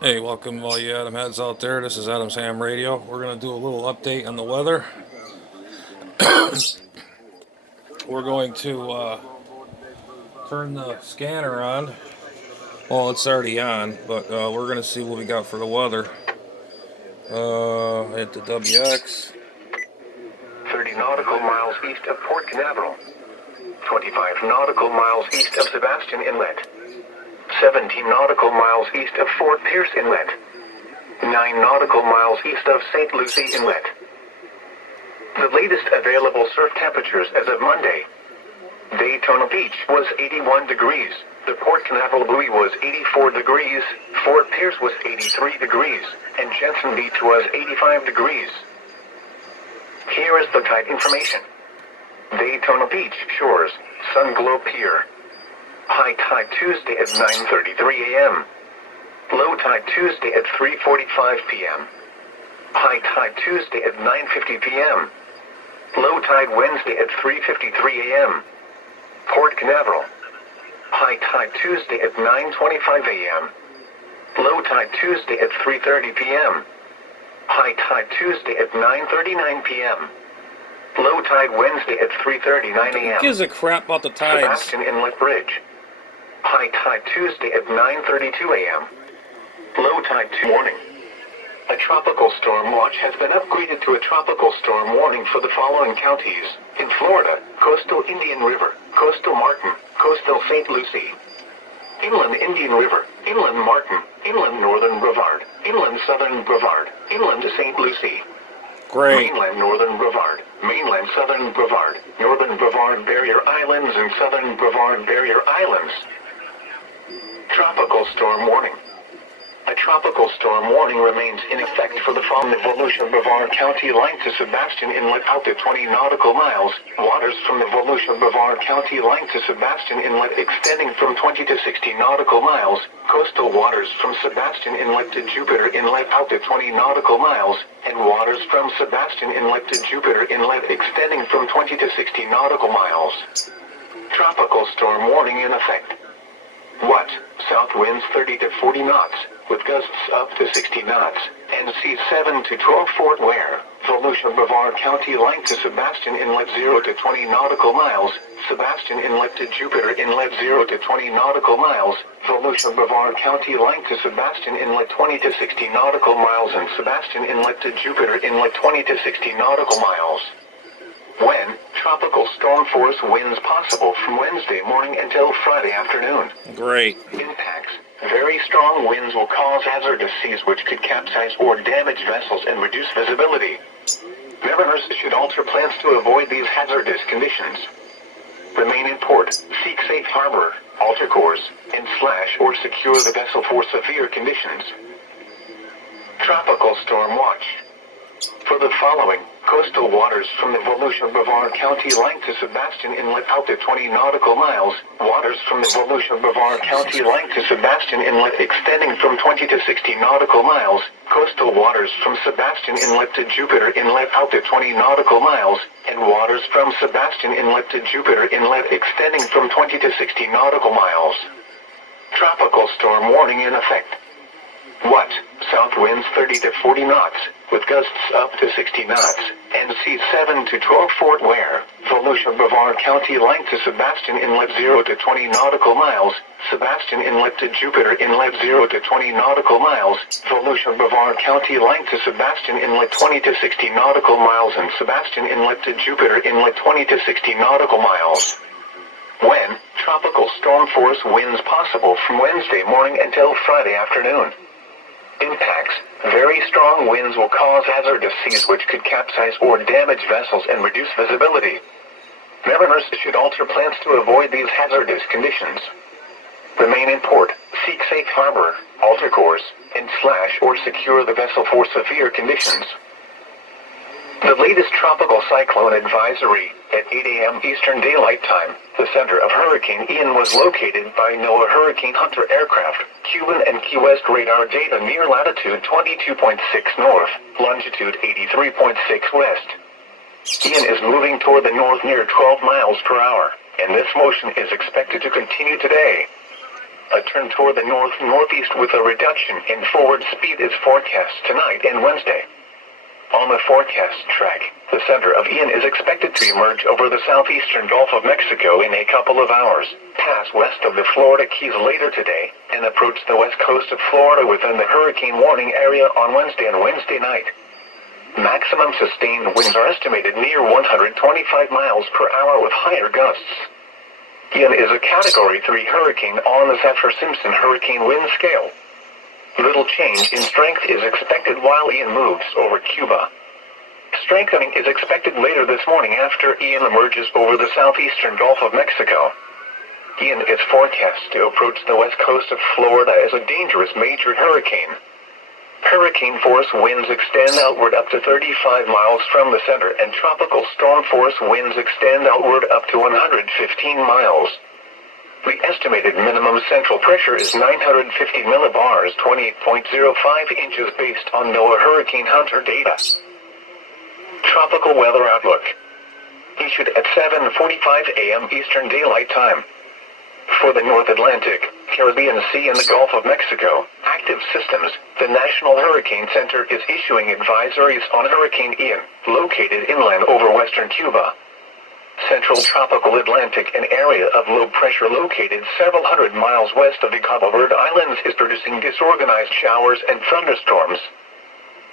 Hey, welcome all you Adam heads out there. This is Adam's Ham Radio. We're going to do a little update on the weather. We're going to turn the scanner on. Well, it's already on, but we're going to see what we got for the weather. Hit the WX. 30 nautical miles east of Port Canaveral. 25 nautical miles east of Sebastian Inlet. 17 nautical miles east of Fort Pierce Inlet. 9 nautical miles east of St. Lucie Inlet. The latest available surf temperatures as of Monday. Daytona Beach was 81 degrees. The Port Canaveral buoy was 84 degrees. Fort Pierce was 83 degrees. And Jensen Beach was 85 degrees. Here is the Kite Information. Daytona Beach shores, Sunglow Pier. High tide Tuesday at 9:33 a.m. Low tide Tuesday at 3:45 p.m. High tide Tuesday at 9:50 p.m. Low tide Wednesday at 3:53 a.m. Port Canaveral. High tide Tuesday at 9:25 a.m. Low tide Tuesday at 3:30 p.m. High tide Tuesday at 9:39 p.m. Low tide Wednesday at 3:39 a.m. Gives a crap about the tides. Sebastian Inlet Bridge. High tide Tuesday at 9:32 a.m. Low tide morning. A tropical storm watch has been upgraded to a tropical storm warning for the following counties. In Florida, coastal Indian River, coastal Martin, coastal St. Lucie. Inland Indian River, inland Martin, inland northern Brevard, inland southern Brevard, inland to St. Lucie. Great. Mainland northern Brevard, mainland southern Brevard, northern Brevard Barrier Islands and southern Brevard Barrier Islands. Tropical storm warning. A tropical storm warning remains in effect for the following Volusia Brevard County line to Sebastian Inlet out to 20 nautical miles, waters from the Volusia Brevard County line to Sebastian Inlet extending from 20 to 60 nautical miles, coastal waters from Sebastian Inlet to Jupiter Inlet out to 20 nautical miles, and waters from Sebastian Inlet to Jupiter Inlet extending from 20 to 60 nautical miles. Tropical storm warning in effect. What? South winds 30 to 40 knots, with gusts up to 60 knots, and seas 7 to 12 Fort Ware, Volusia Brevard County line to Sebastian Inlet 0 to 20 nautical miles, Sebastian Inlet to Jupiter Inlet 0 to 20 nautical miles, Volusia Brevard County line to Sebastian Inlet 20 to 60 nautical miles and Sebastian Inlet to Jupiter Inlet 20 to 60 nautical miles. When? Tropical storm force winds possible from Wednesday morning until Friday afternoon. Great. Impacts. Very strong winds will cause hazardous seas which could capsize or damage vessels and reduce visibility. Mariners should alter plans to avoid these hazardous conditions. Remain in port, seek safe harbor, alter course, and slash or secure the vessel for severe conditions. Tropical storm watch. For the following, coastal waters from the Volusia Brevard County line to Sebastian Inlet out to 20 nautical miles, waters from the Volusia Brevard County line to Sebastian Inlet extending from 20 to 60 nautical miles, coastal waters from Sebastian Inlet to Jupiter Inlet out to 20 nautical miles, and waters from Sebastian Inlet to Jupiter Inlet extending from 20 to 60 nautical miles. Tropical storm warning in effect. What? South winds 30 to 40 knots, with gusts up to 60 knots, and seas 7 to 12 Fort Ware, Volusia Brevard County line to Sebastian Inlet 0 to 20 nautical miles, Sebastian Inlet to Jupiter Inlet 0 to 20 nautical miles, Volusia Brevard County line to Sebastian Inlet 20 to 60 nautical miles and Sebastian Inlet to Jupiter Inlet 20 to 60 nautical miles. When? Tropical storm force winds possible from Wednesday morning until Friday afternoon. Impacts. Very strong winds will cause hazardous seas which could capsize or damage vessels and reduce visibility. Mariners should alter plans to avoid these hazardous conditions. Remain in port, seek safe harbor, alter course, and slash or secure the vessel for severe conditions. The latest tropical cyclone advisory, at 8 a.m. Eastern Daylight Time, the center of Hurricane Ian was located by NOAA Hurricane Hunter aircraft, Cuban and Key West radar data near latitude 22.6 north, longitude 83.6 west. Ian is moving toward the north near 12 miles per hour, and this motion is expected to continue today. A turn toward the north-northeast with a reduction in forward speed is forecast tonight and Wednesday. On the forecast track, the center of Ian is expected to emerge over the southeastern Gulf of Mexico in a couple of hours, pass west of the Florida Keys later today, and approach the west coast of Florida within the hurricane warning area on Wednesday and Wednesday night. Maximum sustained winds are estimated near 125 miles per hour with higher gusts. Ian is a Category 3 hurricane on the Saffir-Simpson hurricane wind scale. Little change in strength is expected while Ian moves over Cuba. Strengthening is expected later this morning after Ian emerges over the southeastern Gulf of Mexico. Ian is forecast to approach the west coast of Florida as a dangerous major hurricane. Hurricane force winds extend outward up to 35 miles from the center, and tropical storm force winds extend outward up to 115 miles. The estimated minimum central pressure is 950 millibars, 28.05 inches based on NOAA Hurricane Hunter data. Tropical weather outlook. Issued at 7:45 a.m. Eastern Daylight Time. For the North Atlantic, Caribbean Sea and the Gulf of Mexico, active systems, the National Hurricane Center is issuing advisories on Hurricane Ian, located inland over western Cuba. Central Tropical Atlantic, an area of low pressure located several hundred miles west of the Cabo Verde Islands, is producing disorganized showers and thunderstorms.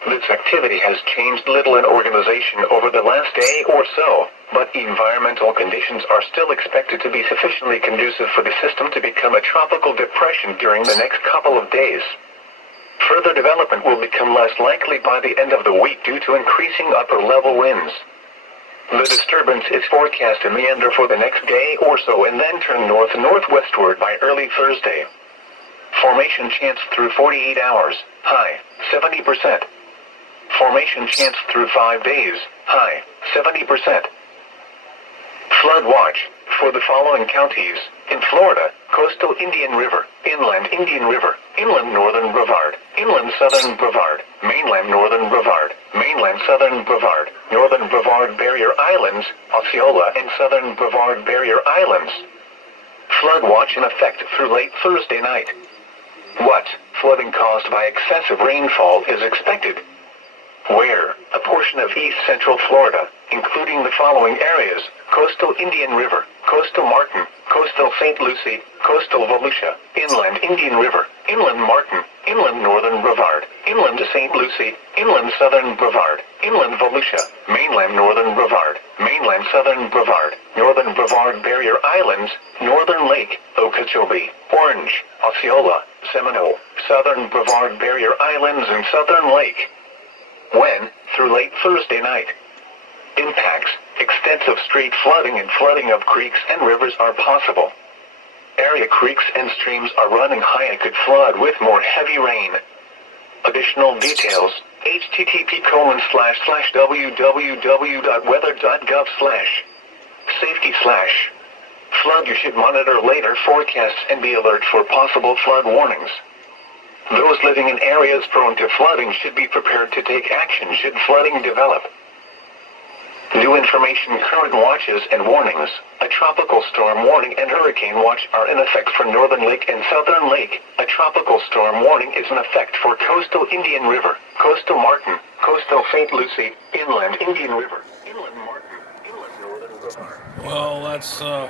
This activity has changed little in organization over the last day or so, but environmental conditions are still expected to be sufficiently conducive for the system to become a tropical depression during the next couple of days. Further development will become less likely by the end of the week due to increasing upper-level winds. The disturbance is forecast to meander for the next day or so and then turn north-northwestward by early Thursday. Formation chance through 48 hours, high, 70%. Formation chance through 5 days, high, 70%. Flood watch for the following counties: in Florida, coastal Indian River, inland Indian River, inland northern Brevard, inland southern Brevard, mainland northern Brevard, mainland southern Brevard, northern Brevard Barrier Islands, Osceola and southern Brevard Barrier Islands. Flood watch in effect through late Thursday night. What flooding caused by excessive rainfall is expected? Where? A portion of east central Florida, including the following areas: coastal Indian River, coastal Martin, coastal St. Lucie, coastal Volusia, inland Indian River, inland Martin, inland northern Brevard, inland St. Lucie, inland southern Brevard, inland Volusia, mainland northern Brevard, mainland southern Brevard, northern Brevard Barrier Islands, northern Lake, Okeechobee, Orange, Osceola, Seminole, southern Brevard Barrier Islands and southern Lake. When? Through late Thursday night. Impacts: extensive street flooding and flooding of creeks and rivers are possible. Area creeks and streams are running high and could flood with more heavy rain. Additional details: http://www.weather.gov/safety/. Flood. You should monitor later forecasts and be alert for possible flood warnings. Those living in areas prone to flooding should be prepared to take action should flooding develop. New information: current watches and warnings. A tropical storm warning and hurricane watch are in effect for Northern Lake and Southern Lake. A tropical storm warning is in effect for coastal Indian River, coastal Martin, coastal St. Lucie, inland Indian River, inland Martin, inland northern River. Well, that's the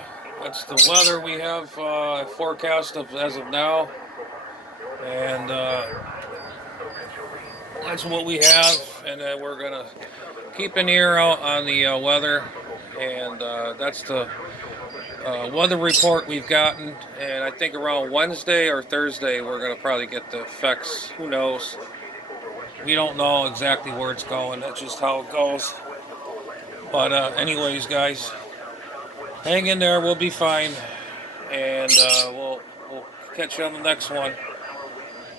weather we have forecast as of now. And that's what we have, and we're going to keep an ear out on the weather, and that's the weather report we've gotten. And I think around Wednesday or Thursday we're going to probably get the effects. Who knows? We don't know exactly where it's going. That's just how it goes. But anyways, guys, hang in there. We'll be fine, and we'll catch you on the next one.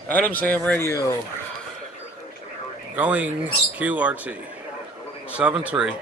Adam Sam Radio, going QRT 7-3.